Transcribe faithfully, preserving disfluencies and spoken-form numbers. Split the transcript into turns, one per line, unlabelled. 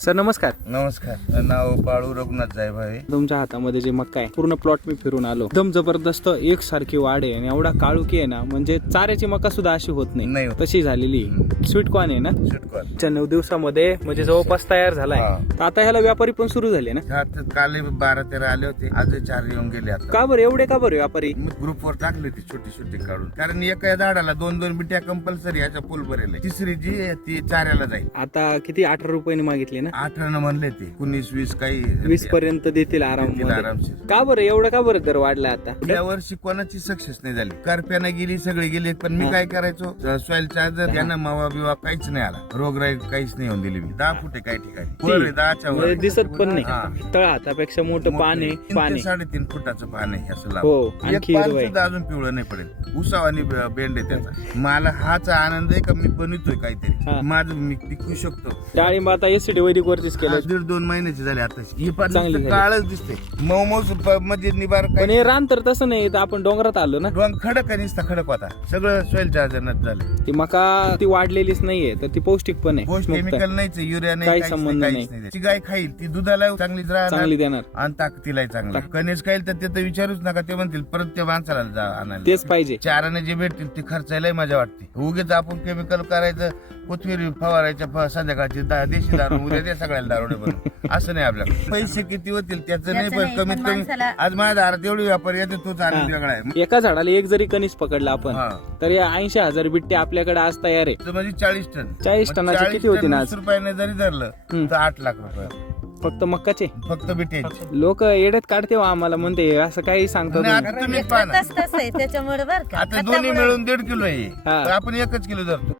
Sir नमस्कार.
नमस्कार. नाव बाळू रघुनाथ जायभावे.
तुमच्या हातामध्ये जे मक्का आहे पूर्ण प्लॉट मी फिरून आलो. एकदम जबरदस्त एक सारखी वाढ आहे आणि एवढा काळुकी आहे ना, म्हणजे चाऱ्याची मका सुद्धा अशी होत नाही,
नाही होत.
तशी झालेली. स्वीट कॉर्न आहे ना,
शेटकॉर्न.
च्या नऊ दिवसामध्ये म्हणजे जवळपास तयार झालाय.
हा.
तर आता ह्याला व्यापारी पण सुरू झाले ना.
हा, तर काल बारा तेरा आले होते, आज चार येऊन गेले. आता
का बरं एवढे का बरं व्यापारी?
ग्रुपवर टाकली होती छोटी छोटी काढून, कारण एका झाडाला दोन दोन बिट्या कंपल्सरी याच्या पूल भरेल. तिसरी जी आहे ती चाऱ्याला जाईल.
आता किती अठरा रुपयाने मागितले ना,
अठरा म्हणले ते, कुणीस वीस काही
वीस पर्यंत देतील आराम.
आरामशीर.
का बरं एवढं का बरं दर वाढला आता?
या वर्षी कोणाची सक्सेस नाही झाली. करप्यानं गेली, सगळे गेले, पण मी काय करायचो, सॉइल चार्जर यानं मावा बिवा काहीच नाही आला, रोगराई काहीच नाही होऊन दिली. मी दहा फुटे काही ठिकाणी वर आहे, दहाच्या वर
म्हणजे
आहे.
दिसत पण
हा.
नाही. तळ हातापेक्षा मोठं पान आहे.
तीन
पान
ते
आहे.
साडेतीन फुटाचं पान आहे असं लाव.
हो,
एक
आणखी
पान
हिरवं आहे.
सुद्धा अजून पिवळं नाही पडेल. उसावानी बेंड आहे त्याचा. मला हाच आनंद आहे का मी बनवतोय
हा.
काहीतरी, माझं मी पिकू शकतो.
डाळिंब आता एसिडी वैदिक वरतीच केलं.
आज दीड दोन महिन्याची झाली आता. ही पान
चांगली
नुसतं
झाली.
काळच दिसते, मऊ मऊ प- म्हणजे निबार
पण
काही
हे रान तर तसं नाही, तर आपण डोंगरात आलो ना.
डोंग खडक आणि नुसता खडक होता. सगळं सॉइल चार्जर झालं.
ती मका ती वाढलेलीच नाहीये, तर ती पौष्टिक पण आहे.
पोस्ट
मुक्त.
केमिकल नाहीच, युरिया नाही,
काही
काहीच
संबंध
नाही,
नाही.
काहीच नाही. ती गाय खाईल, ती दुधाला चांगलीच
चांगली
राहणार
देणार.
आणि ताकदीलाही चांगला. कणेस खाईल तर ते तर विचारूच नका. ते म्हणतील परत त्या माणसाला जा आणायला.
तेच पाहिजे.
चाराने जे भेटतील ते खर्चायलाही मजा वाटते. उगीच आपण केमिकल करायचं, कोथमीर फवारायच्या, फ- संध्याकाळची दा- देशी दारू, उद्या त्या सगळ्याला दारोडे बनवून. असं नाही आपल्याला. पैसे किती होतील त्याचं नाही, पण कमीत कमी आज माझ्या दारात एवढी व्यापारी येते, तोच आनंद वेगळा आहे.
एका झाडाला एक जरी कणीस पकडला आपण,
हा.
तर या ऐंशी हजार बिट्टे आपल्याकडे आज तयार आहे.
तर म्हणजे चाळीस टन.
चाळीस
मग
टनाचे
चाळीस
किती होते
टन
ना
वीस
आज?
रुपयाने जरी धरलं
हम्म.
तर आठ लाख रुपये
फक्त मक्काचे.
फक्त बिट्याचे.
लोक येड्यात काढते हो आम्हाला, म्हणते असं काही सांगतो
नाही,
तुम्ही.
आता तुम्ही पाहा ना.
तसं आहे त्याच्यामुळे बरं का
आता दोन्ही मिळून दीड किलो आहे,
हा.
तर आपण एकच किलो धरतो.